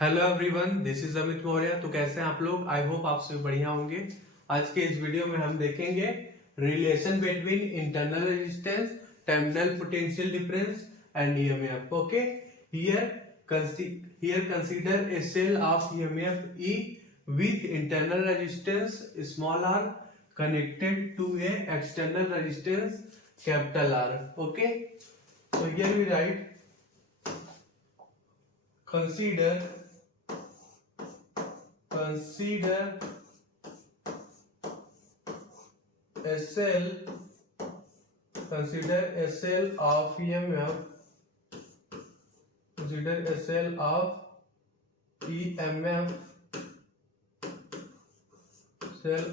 Hello everyone, this is Amit Maurya. तो कैसे हैं आप लोग? आई होप आप सभी बढ़िया होंगे। आज के इस वीडियो में हम देखेंगे relation between internal resistance, terminal potential difference and EMF. Okay, here consider a cell of EMF E with internal resistance small r connected to a external resistance capital R. Okay, so here we write consider a cell consider a cell of EMF consider a cell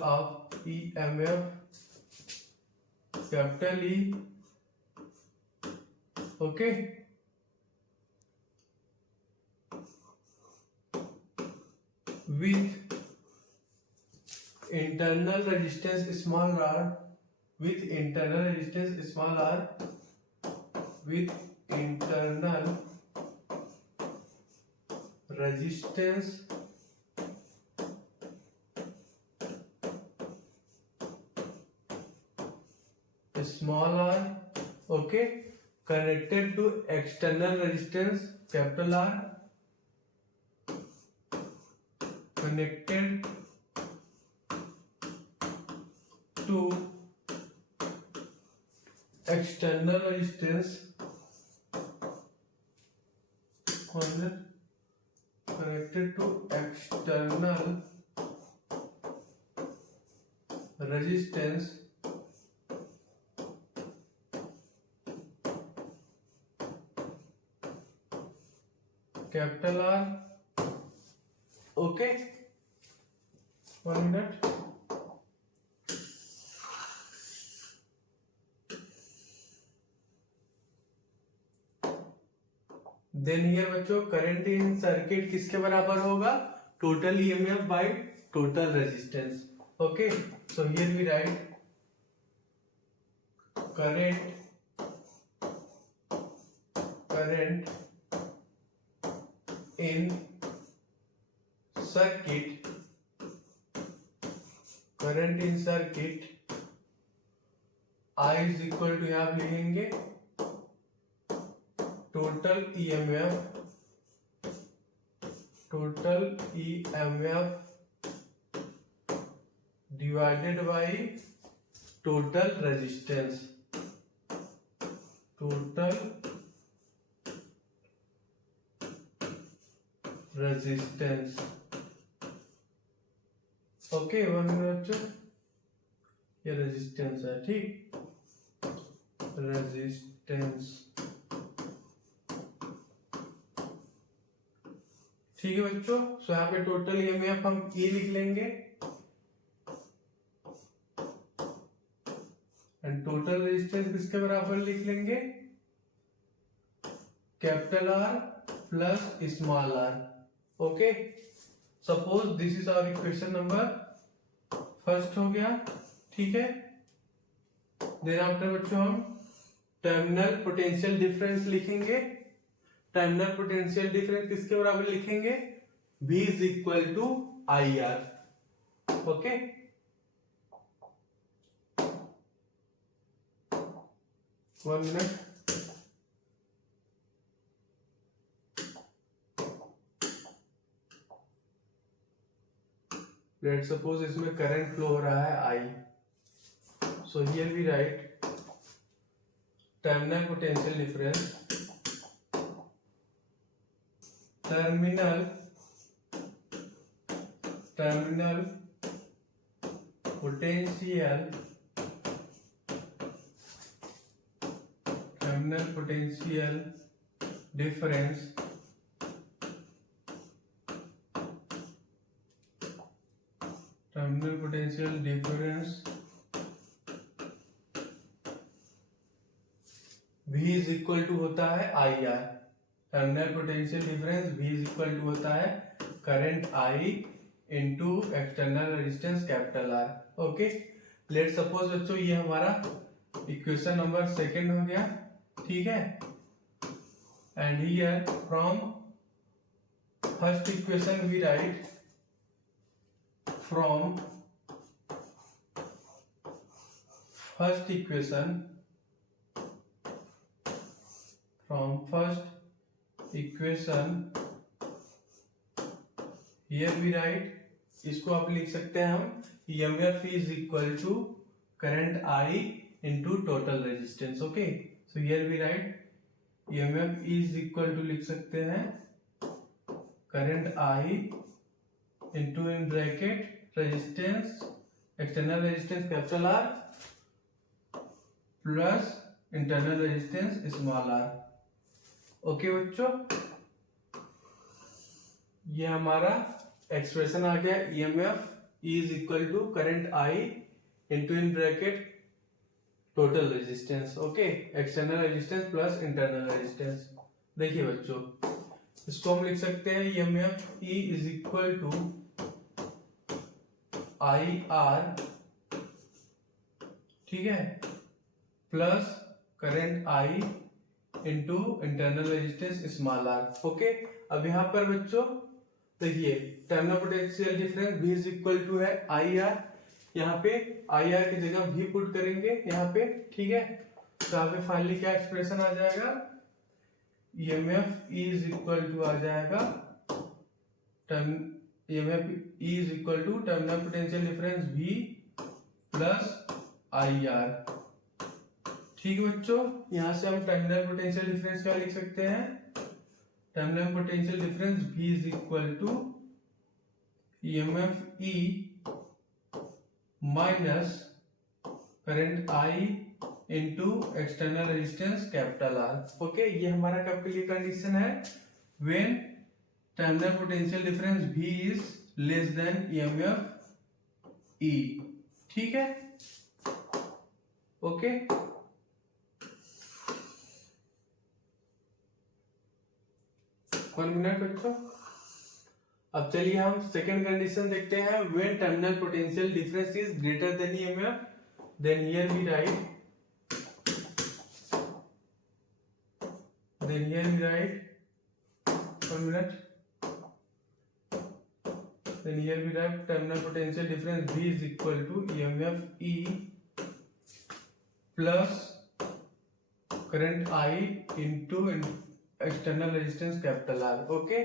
of EMF capital E. Okay, with internal resistance small r with internal resistance small r with internal resistance small r, okay, connected to external resistance capital R, connected to external resistance connected to external resistance capital R. Okay, 1 minute. Then here बच्चों current in circuit किसके बराबर होगा? Total EMF by total resistance. Okay, so here we write current in circuit I is equal to, यहां लिखेंगे total EMF divided by total resistance. Okay, 1 minute. ये resistance है, ठीक, resistance. ठीक है बच्चों, सो यहाँ पे टोटल ईएमएफ हम ई लिख लेंगे एंड टोटल रेजिस्टेंस किसके बराबर लिख लेंगे? Capital R plus small r. Okay, suppose this is our equation number first हो गया, ठीक है. देन आफ्टर बच्चों हम टर्मिनल पोटेंशियल डिफरेंस लिखेंगे. टर्मिनल पोटेंशियल डिफरेंस किसके बराबर लिखेंगे? V is equal to I R. Okay, one minute. Let suppose इसमें करंट फ्लो हो रहा है I. So here we write terminal potential difference terminal potential difference V is equal to होता है I R. Terminal potential difference V is equal to होता है current I into external resistance capital R. Okay, let suppose बच्चों ये हमारा equation number second हो गया, ठीक है. And here from first equation we write from first equation here we write, इसको आप लिख सकते हैं हम EMF is equal to current I into total resistance. Okay, so here we write EMF is equal to लिख सकते हैं current I into in bracket resistance, external resistance capital R plus internal resistance small r। Okay बच्चों, ये हमारा expression आ गया EMF is equal to current I into in bracket total resistance, okay, external resistance plus internal resistance. देखिए बच्चों, इसको हम लिख सकते हैं EMF E is equal to IR, ठीक है, plus current I into internal resistance small r। Okay, अब यहाँ पर बच्चों देखिए terminal potential difference V is equal to है IR, यहाँ पे IR की जगह V पुट करेंगे यहाँ पे, ठीक है, तो यहाँ पे फाइनली क्या एक्सप्रेशन आ जाएगा, EMF E is equal to आ जाएगा EMF E is equal to terminal potential difference V plus IR। ठीक है बच्चों, यहाँ से हम टर्मिनल पोटेंशियल डिफरेंस क्या लिख सकते हैं, terminal potential difference V is equal to EMF E minus current I into external resistance capital R। Okay, ये हमारा कब के लिए कंडीशन है, when terminal potential difference V is less than EMF E, ठीक है, ओके। वन मिनट बच्चों, अब चलिए हम सेकेंड कंडीशन देखते हैं, when terminal potential difference is greater than EMF, then here we write one minute, then here we write terminal potential difference V is equal to EMF E plus current I into external resistance capital R। Okay,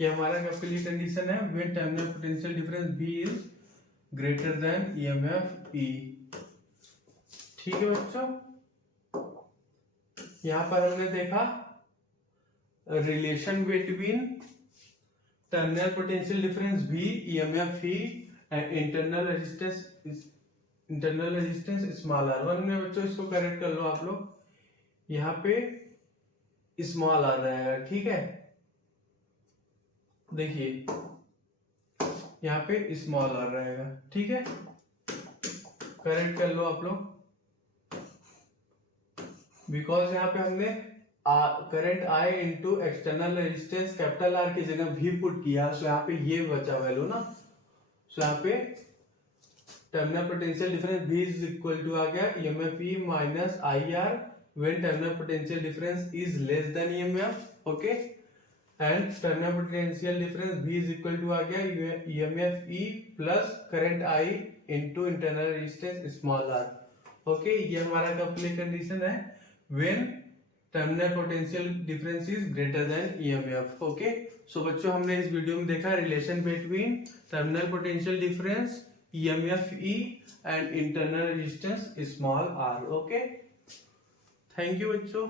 ये हमारा कब के लिए condition है, when terminal potential difference V is greater than EMF E। ठीक है बच्चों, यहाँ पर हमने देखा relation between terminal potential difference V, EMF E and internal resistance small r। One में बच्चों इसको करेक्ट कर लो आप लोग, यहाँ पे स्मॉल r रहेगा, ठीक है, देखिए यहाँ पे स्मॉल r रहेगा, ठीक है, करेक्ट कर लो आप लोग, बिकॉज यहाँ पे हमने current I into external resistance capital R की जगह V पुट किया, सो यहाँ पे ये बचा वैल्यू ना, सो यहाँ पे terminal potential difference V is equal to आ गया EMF E minus IR when terminal potential difference is less than EMF, okay, and terminal potential difference V is equal to आ गया EMF E plus current I into internal resistance small r। Okay, ये हमारा complete condition है when terminal potential difference is greater than EMF। Okay, so बच्चों हमने इस video में देखा relation between terminal potential difference EMF E and internal resistance small r। Okay, thank you बच्चों।